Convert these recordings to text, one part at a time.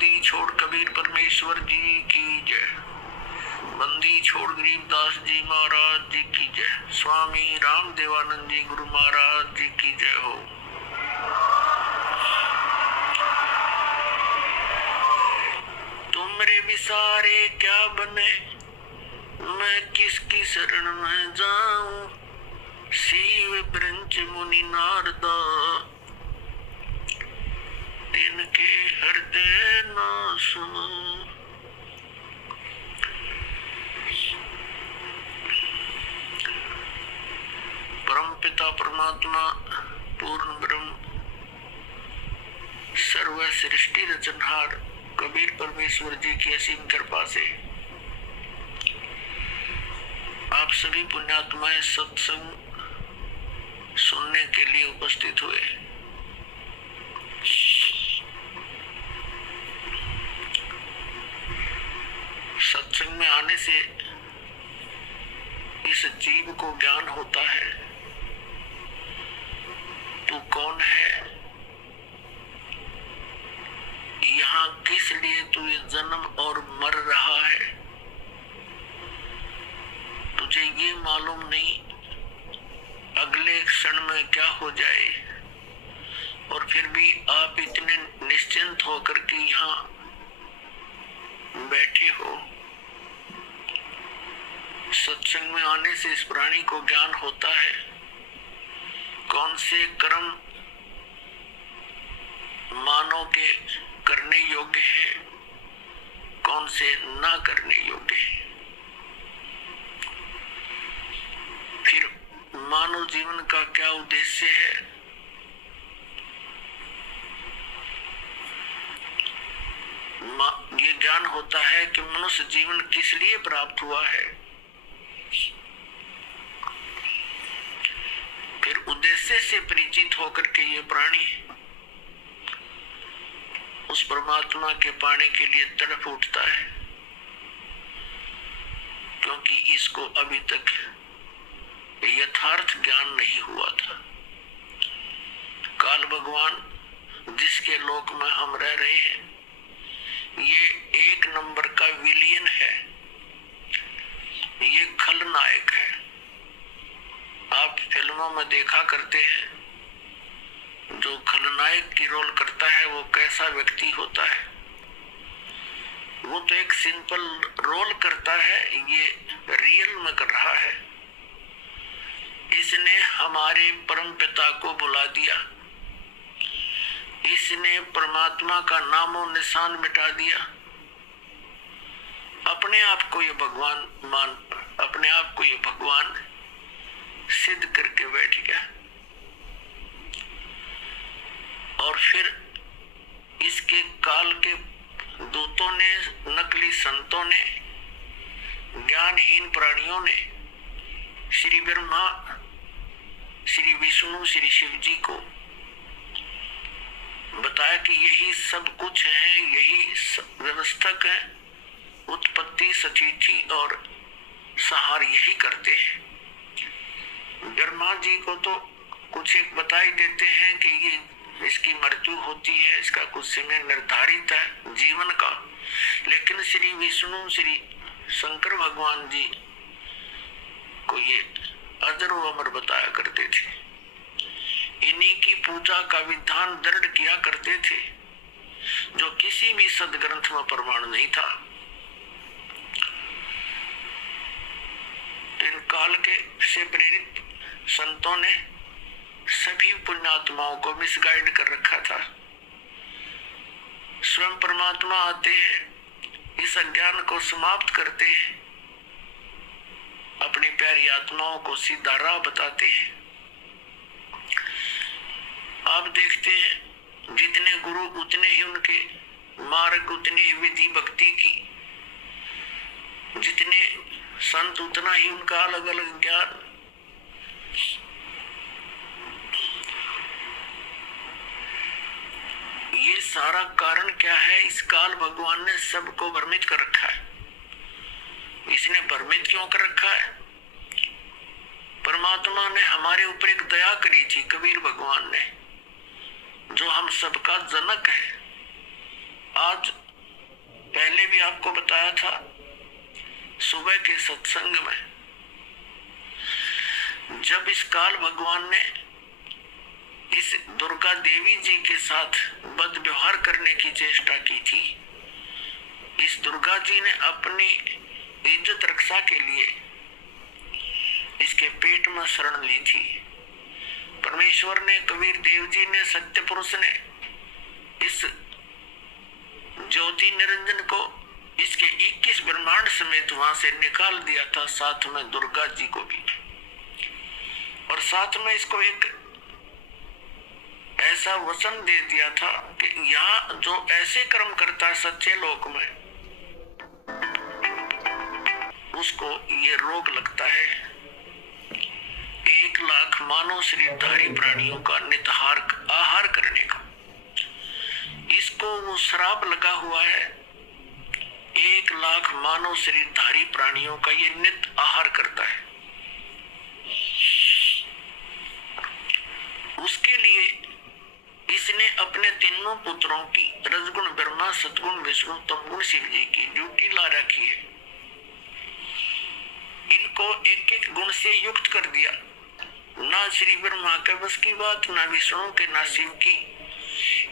बंदी छोड़ कबीर परमेश्वर जी की जय। बंदी छोड़ गरीबदास जी महाराज जी की जय। स्वामी राम देवानंद जी गुरु महाराज जी की जय हो। तुमरे विसारे क्या बने, मैं किसकी शरण में जाऊं। शिव ब्रंच मुनि नारदा, इनके हृदय न सुनो। परम पिता परमात्मा पूर्ण ब्रह्म सर्व सृष्टि रचनहार कबीर परमेश्वर जी की असीम कृपा से आप सभी पुण्यात्माएं सत्संग सुनने के लिए उपस्थित हुए। सत्संग में आने से इस जीव को ज्ञान होता है तू कौन है, यहाँ किस लिए तू ये जन्म और मर रहा है। तुझे ये मालूम नहीं अगले क्षण में क्या हो जाए, और फिर भी आप इतने निश्चिंत होकर के यहाँ बैठे हो। सत्संग में आने से इस प्राणी को ज्ञान होता है कौन से कर्म मानव के करने योग्य है, कौन से ना करने योग्य है। फिर मानव जीवन का क्या उद्देश्य है, ये ज्ञान होता है कि मनुष्य जीवन किस लिए प्राप्त हुआ है। फिर उद्देश्य से परिचित होकर के ये प्राणी उस परमात्मा के पाने के लिए तड़प उठता है, क्योंकि इसको अभी तक यथार्थ ज्ञान नहीं हुआ था। काल भगवान जिसके लोक में हम रह रहे हैं, ये एक नंबर का विलियन है, ये खलनायक है। आप फिल्मों में देखा करते हैं जो खलनायक की रोल करता है वो कैसा व्यक्ति होता है। वो तो एक सिंपल रोल करता है, ये रियल में कर रहा है। इसने हमारे परम पिता को बुला दिया, इसने परमात्मा का नामो निशान मिटा दिया, अपने आप को ये अपने आप को ये भगवान सिद्ध करके बैठ गया। और फिर इसके काल के दूतों ने, नकली संतों ने, ज्ञानहीन प्राणियों ने श्री ब्रह्मा, श्री विष्णु, श्री शिव जी को बताया कि यही सब कुछ है, यही व्यवस्थक है, उत्पत्ति, सतीथि और संहार यही करते हैं। ब्रह्मा जी को तो कुछ एक बता ही देते हैं कि ये इसकी मृत्यु होती है, इसका कुछ समय निर्धारित है जीवन का, लेकिन श्री विष्णु, श्री शंकर भगवान जी को ये अजर व अमर बताया करते थे। इन्हीं की पूजा का विधान दृढ़ किया करते थे, जो किसी भी सदग्रंथ में प्रमाण नहीं था। इन काल के से प्रेरित संतों ने सभी पुण्यात्माओं को मिसगाइड कर रखा था। स्वयं परमात्मा आते हैं, इस अज्ञान को समाप्त करते हैं, अपनी प्यारी आत्माओं को सीधा राह बताते हैं। आप देखते हैं जितने गुरु उतने ही उनके मार्ग, उतनी ही विधि भक्ति की, जितने संत उतना ही उनका अलग अलग ज्ञान। ये सारा कारण क्या है? इस काल भगवान ने सबको भ्रमित कर रखा है। इसने भ्रमित क्यों कर रखा है? परमात्मा ने हमारे ऊपर एक दया करी थी, कबीर भगवान ने, जो हम सबका जनक है। आज पहले भी आपको बताया था सुबह के सत्संग में, जब इस काल भगवान ने इस दुर्गा देवी जी के साथ बद व्यवहार करने की चेष्टा की थी, इस दुर्गा जी ने अपनी इज्जत रक्षा के लिए इसके पेट में शरण ली थी। परमेश्वर ने, कबीर देव जी ने, सत्य पुरुष ने इस ज्योति निरंजन को इसके 21 ब्रह्मांड समेत वहां से निकाल दिया था, साथ में दुर्गा जी को भी। और साथ में इसको एक ऐसा वचन दे दिया था कि यहाँ जो ऐसे कर्म करता है सच्चे लोक में, उसको ये रोग लगता है 1 लाख मानव शरीरधारी प्राणियों का नितहार आहार करने का। इसको वो श्राप लगा हुआ है, 1 लाख मानव शरीरधारी प्राणियों का ये नित आहार करता है। उसके लिए इसने अपने तीनों पुत्रों की, रजगुण ब्रह्मा, सतगुण विष्णु, तमगुण शिव जी की ड्यूटी ला रखी है। इनको एक एक गुण से युक्त कर दिया। ना श्री ब्रह्मा के बस की बात, ना विष्णु के, ना शिव की।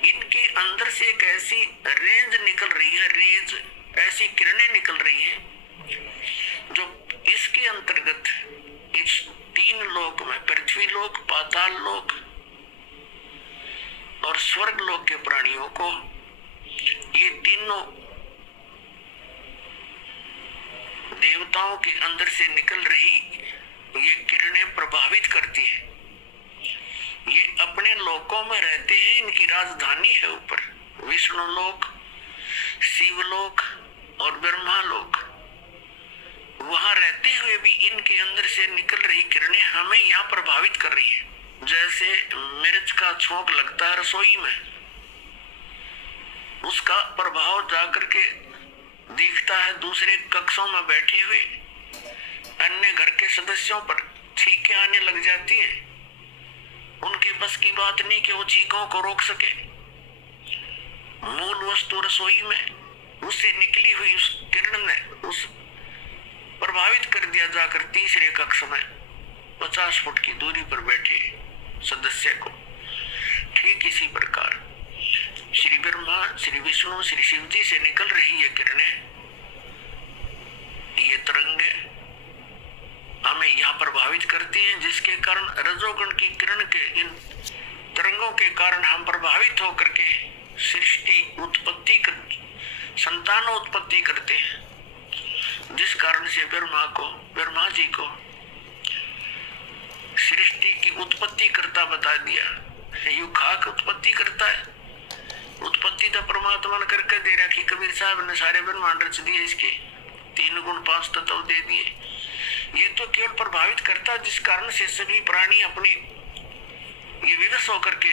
इनके अंदर से एक ऐसी रेंज निकल रही है, रेज, ऐसी किरणें निकल रही है जो इसके अंतर्गत इस 3 लोक में, पृथ्वी लोक, पाताल लोक और स्वर्ग लोक के प्राणियों को, ये तीनों देवताओं के अंदर से निकल रही ये किरणें प्रभावित करती है। ये अपने लोकों में रहते हैं, इनकी राजधानी है ऊपर विष्णु लोक, शिवलोक और ब्रह्मा लोक। वहां रहते हुए भी इनके अंदर से निकल रही किरणें हमें यहाँ प्रभावित कर रही है। जैसे मिर्च का छोंक लगता है रसोई में, उसका प्रभाव जाकर के दिखता है दूसरे कक्षों में बैठे हुए अन्य घर के सदस्यों पर, छींकें आने लग जाती है। उनके बस की बात नहीं कि वो छींकों को रोक सके। मूल वस्तु रसोई में, उससे निकली हुई उस किरण ने उस प्रभावित कर दिया जाकर तीसरे कक्ष में 50 फुट की दूरी पर बैठे सदस्य को। ठीक इसी प्रकार श्री ब्रह्मा, श्री विष्णु, श्री शिव जी से निकल रही ये किरणें, ये तरंगे हमें यहाँ प्रभावित करती हैं, जिसके कारण रजोगुण की किरण के इन तरंगों के कारण हम प्रभावित होकर के सृष्टि उत्पत्ति संतान उत्पत्ति करते हैं। जिस कारण से ब्रह्मा जी को सृष्टि की उत्पत्ति करता बता दिया। यू खाक उत्पत्ति करता है, उत्पत्ति तो परमात्मा ने करके दे रखी। कबीर साहब ने सारे ब्रह्मांड रच दिए, इसके 3 गुण 5 तत्व दे दिए। ये तो केवल प्रभावित करता, जिस कारण से सभी प्राणी अपनी ये विवश होकर के,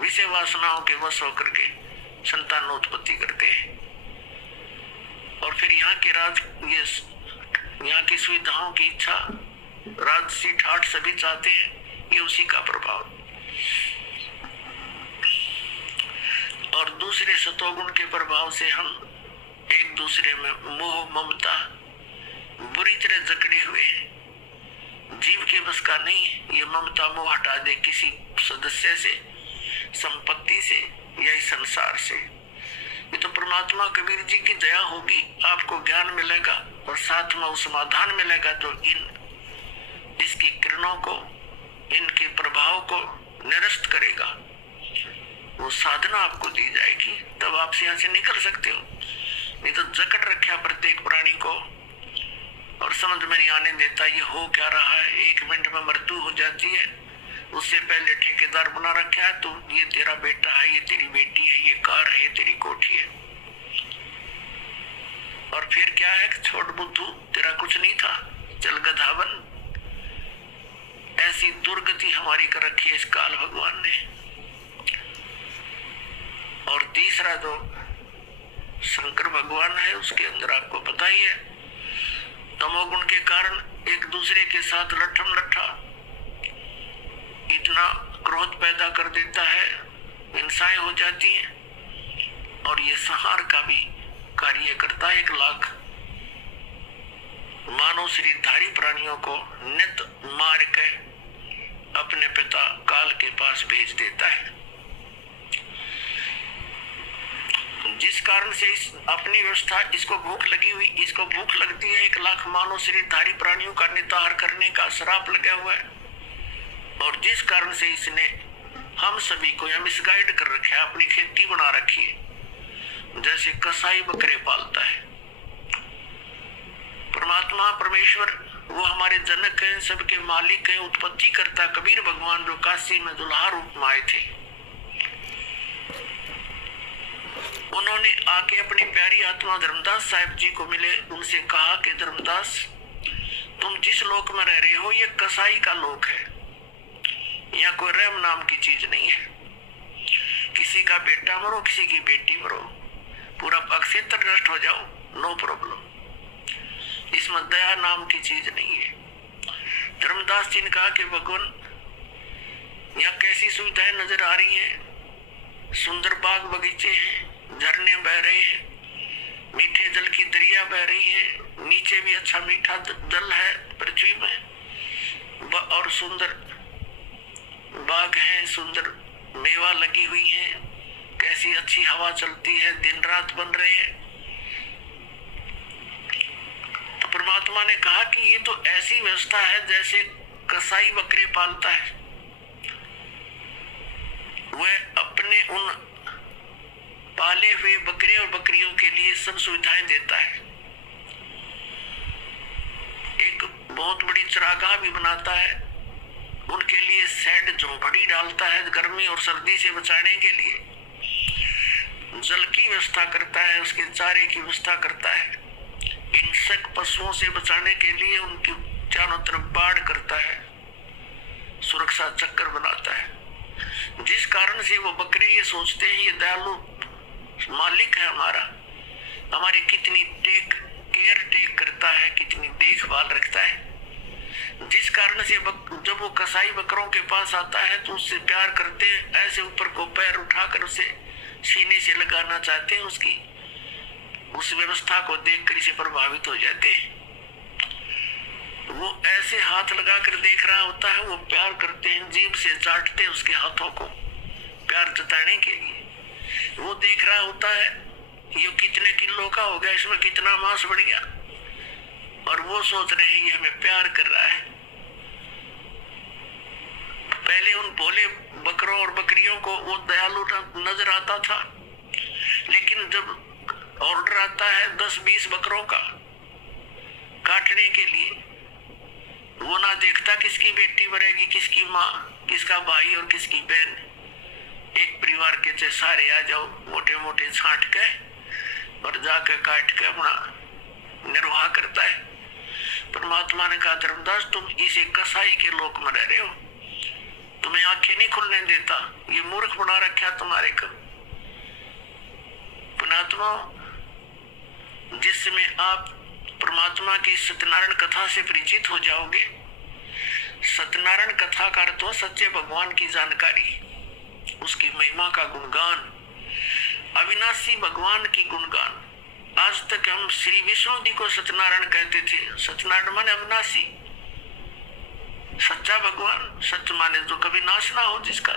विषय वासनाओं के वश होकर के संतान उत्पत्ति करते हैं। और फिर यहाँ के यहाँ की सुविधाओं की इच्छा, राजसी ठाठ सभी चाहते हैं, ये उसी का प्रभाव। और दूसरे सतोगुण के प्रभाव से हम एक दूसरे में मोह ममता बुरी तरह जकड़े हुए हैं। जीव के बस का नहीं है ये ममता मोह हटा दे किसी सदस्य से, संपत्ति से या इस संसार से। ये तो परमात्मा कबीर जी की दया होगी, आपको ज्ञान मिलेगा और साथ में वो समाधान मिलेगा जो इसकी किरणों को, इनके प्रभाव को निरस्त करेगा। वो साधना आपको दी जाएगी, तब आप यहाँ से निकल सकते हो। नहीं तो जकड़ रखा प्रत्येक प्राणी को और समझ में नहीं आने देता ये हो क्या रहा है। 1 मिनट में मृत्यु हो जाती है, उससे पहले ठेकेदार बना रखा है, तो ये तेरा बेटा है, ये तेरी बेटी है, ये कार है, ये तेरी कोठी है। और फिर क्या है, छोट बुद्धू, तेरा कुछ नहीं था, चल गधावन। ऐसी दुर्गति हमारी कर रखी है इस काल भगवान ने। और तीसरा जो शंकर भगवान है, उसके अंदर आपको पता ही है, तमोगुण के कारण एक दूसरे के साथ लट्ठम लट्ठा इतना क्रोध पैदा कर देता है, हिंसाएं हो जाती हैं और ये संहार का भी कार्य करता है। 1 लाख मानव शरीरधारी प्राणियों को नित मार के अपने पिता काल के पास भेज देता है, जिस कारण से इस अपनी व्यवस्था, इसको भूख लगी हुई, इसको भूख लगती है। 1 लाख मानव शरीरधारी प्राणियों का निताहार करने का श्राप लगा हुआ है, और जिस कारण से इसने हम सभी को यह मिसगाइड कर रखा है, अपनी खेती बना रखी है, जैसे कसाई बकरे पालता है। परमात्मा परमेश्वर वो हमारे जनक हैं, सबके मालिक हैं, उत्पत्ति करता। कबीर भगवान जो काशी में दुल्हा रूप में आए थे, उन्होंने आके अपनी प्यारी आत्मा धर्मदास साहब जी को मिले। उनसे कहा कि धर्मदास, तुम जिस लोक में रह रहे हो ये कसाई का लोक है, यहाँ कोई रहम नाम की चीज नहीं है। किसी का बेटा मरो, किसी की बेटी मरो, पूरा क्षेत्र नष्ट हो जाओ, नो प्रॉब्लम। इसमें दया नाम की चीज नहीं है। धर्मदास जी ने कहा कि भगवान, यहाँ कैसी सुविधाएं नजर आ रही हैं, सुंदर बाग बगीचे हैं, झरने बह रहे हैं, मीठे जल की दरिया बह रही है, नीचे भी अच्छा मीठा जल है पृथ्वी में, और सुंदर बाग है, सुंदर मेवा लगी हुई है, कैसी अच्छी हवा चलती है, दिन रात बन रहे हैं। तो परमात्मा ने कहा कि ये तो ऐसी व्यवस्था है जैसे कसाई बकरे पालता है, वह अपने उन पाले हुए बकरे और बकरियों के लिए सब सुविधाएं देता है। एक बहुत बड़ी चरागाह भी बनाता है, उनके लिए शेड झोंपड़ी डालता है, गर्मी और सर्दी से बचाने के लिए जल की व्यवस्था करता है, उसके चारे की व्यवस्था करता है, हिंसक पशुओं से बचाने के लिए उनकी चारों तरफ बाड़ करता है, सुरक्षा चक्कर बनाता है, जिस कारण से वो बकरे ये सोचते हैं ये दयालु मालिक है हमारा, हमारी कितनी केयर टेक करता है, कितनी देखभाल रखता है। जिस कारण से जब वो कसाई बकरों के पास आता है तो उससे प्यार करते हैं, ऐसे ऊपर को पैर उठाकर उसे सीने से लगाना चाहते हैं, उसकी उस व्यवस्था को देखकर इसे प्रभावित हो जाते हैं। वो ऐसे हाथ लगाकर देख रहा होता है, वो प्यार करते हैं, जीभ से चाटते हैं उसके हाथों को प्यार जताने के लिए। वो देख रहा होता है ये कितने किलो का हो गया, इसमें कितना मांस बढ़ गया, और वो सोच रहे हैं ये हमें प्यार कर रहा है। पहले उन भोले बकरों और बकरियों को वो दयालु नजर आता था, लेकिन जब ऑर्डर आता है 10-20 बकरों का काटने के लिए, वो ना देखता किसकी बेटी मरेगी, किसकी माँ, किसका भाई और किसकी बहन। एक परिवार के सारे आ जाओ मोटे मोटे छांट के और जाके काट के अपना निर्वाह करता है। परमात्मा ने कहा धर्मदास, तुम इसे कसाई के लोक में रह रहे हो, तुम्हें आंखें नहीं खुलने देता, ये मूर्ख बना रखा तुम्हारे को। पुणात्मा, जिसमें आप परमात्मा की सत्यनारायण कथा से परिचित हो जाओगे, सत्यनारायण कथा का अर्थ हो सच्चे भगवान की जानकारी, उसकी महिमा का गुणगान, अविनाशी भगवान की गुणगान। आज तक हम श्री विष्णु जी को सत्यनारायण कहते थे। सत्यनारायण माने अविनाशी, सच्चा भगवान, सत्य माने जो कभी नाश ना हो जिसका।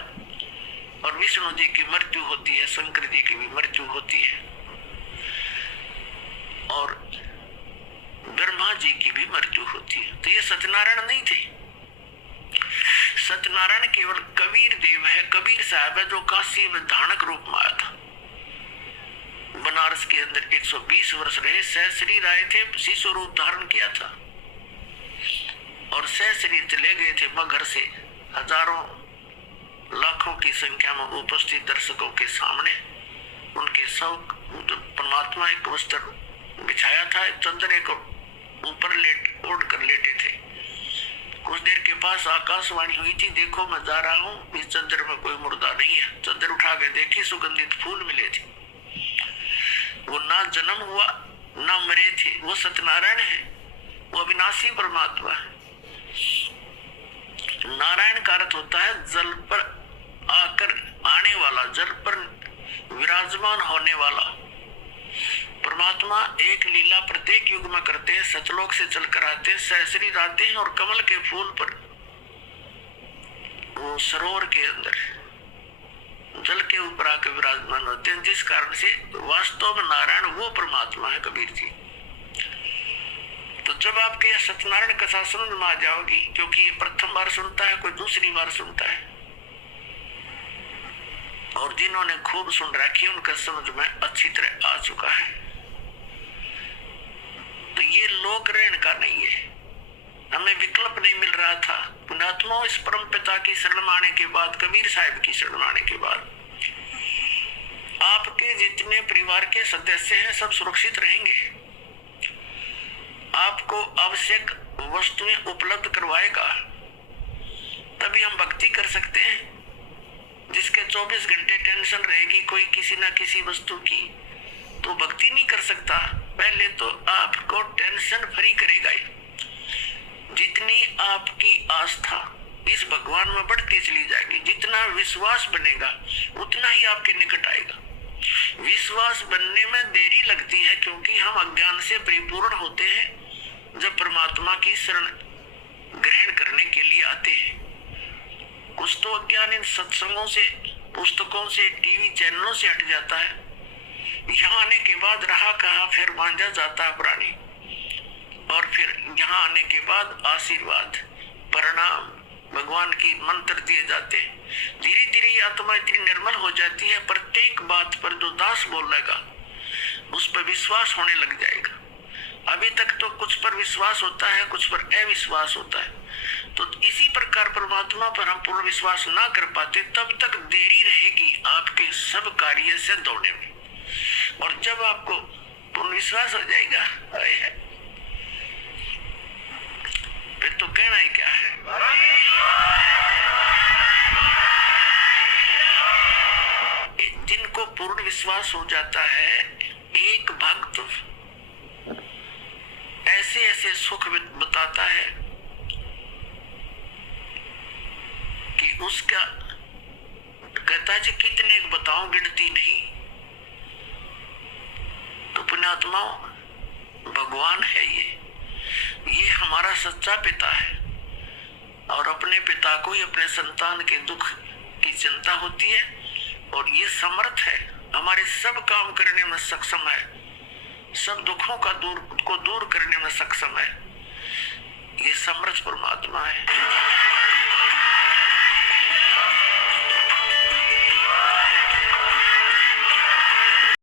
और विष्णु जी की मृत्यु होती है, शंकर जी की भी मृत्यु होती है, और ब्रह्मा जी की भी मृत्यु होती है। तो ये सत्यनारायण नहीं थे। सत्यनारायण केवल कबीर देव है, कबीर साहब है, जो काशी में धानक रूप में आया था। बनारस के अंदर 120 वर्ष रहे, सहशरीर आए थे, शिशु रूप धारण किया था, और सहशरीर चले गए थे मगहर से हजारों लाखों की संख्या में उपस्थित दर्शकों के सामने। उनके सब परमात्मा एक वस्त्र बिछाया था, चंद्र को ऊपर ओढ़ कर लेटे थे। कुछ देर के पास आकाशवाणी हुई थी, देखो मैं जा रहा हूँ, इस चंद्र में कोई मुर्दा नहीं है। चंद्र उठा के देखी, सुगंधित फूल मिले थे। वो ना जन्म हुआ ना मरे थे, वो सत्यनारायण है, वो अविनाशी परमात्मा है। नारायण का अर्थ होता है जल पर आकर आने वाला, जल पर विराजमान होने वाला। परमात्मा एक लीला प्रत्येक युग में करते हैं। सतलोक से चलकर आते हैं, सहस्री आते हैं और कमल के फूल पर वो सरोवर के अंदर जल के ऊपर आकर विराजमान होते हैं, जिस कारण से वास्तव में नारायण वो परमात्मा है कबीर जी। तो जब आपके यह सत्यनारायण कथा समझ में आ जाओगी, क्योंकि ये प्रथम बार सुनता है, कोई दूसरी बार सुनता है, और जिन्होंने खूब सुन रखी उनका समझ में अच्छी तरह आ चुका है। तो ये लोक रहन का नहीं है, हमें विकल्प नहीं मिल रहा था। पुण्यात्मा इस परम पिता की शरण आने के बाद, कबीर साहिब की शरण आने के बाद आपके जितने परिवार के सदस्य हैं सब सुरक्षित रहेंगे। आपको आवश्यक वस्तुएं उपलब्ध करवाएगा, तभी हम भक्ति कर सकते हैं। जिसके 24 घंटे टेंशन रहेगी कोई किसी ना किसी वस्तु की, तो भक्ति नहीं कर सकता। पहले तो आपको टेंशन फ्री करेगा। जितनी आपकी आस्था इस भगवान में बढ़ती चली जाएगी, जितना विश्वास बनेगा उतना ही आपके निकट आएगा। विश्वास बनने में देरी लगती है, क्योंकि हम अज्ञान से परिपूर्ण होते हैं जब परमात्मा की शरण ग्रहण करने के लिए आते हैं। कुछ तो अज्ञान इन सत्संगों से, पुस्तकों से, टीवी चैनलों से हट जाता है। यहाँ आने के बाद रहा कहा, फिर भांजा जाता है प्राणी, और फिर यहाँ आने के बाद आशीर्वाद, प्रणाम, भगवान की मंत्र दिए जाते हैं। धीरे धीरे आत्मा इतनी निर्मल हो जाती है, प्रत्येक बात पर जो दास बोलेगा उस पर विश्वास होने लग जाएगा। अभी तक तो कुछ पर विश्वास होता है, कुछ पर अविश्वास होता है। तो इसी प्रकार परमात्मा पर हम पूर्ण विश्वास ना कर पाते, तब तक देरी रहेगी आपके सब कार्य से दौड़ने में। और जब आपको पूर्ण विश्वास हो जाएगा, फिर तो कहना ही क्या है। जिनको पूर्ण विश्वास हो जाता है, एक भक्त ऐसे ऐसे सुख बताता है कि उसका कहता जी कितने बताऊं, गिनती नहीं। तो पुण्यात्मा भगवान है ये हमारा सच्चा पिता है, और अपने पिता को ही अपने संतान के दुख की चिंता होती है, और ये समर्थ है, हमारे सब काम करने में सक्षम है, सब दुखों को दूर करने में सक्षम है। ये समर्थ परमात्मा है।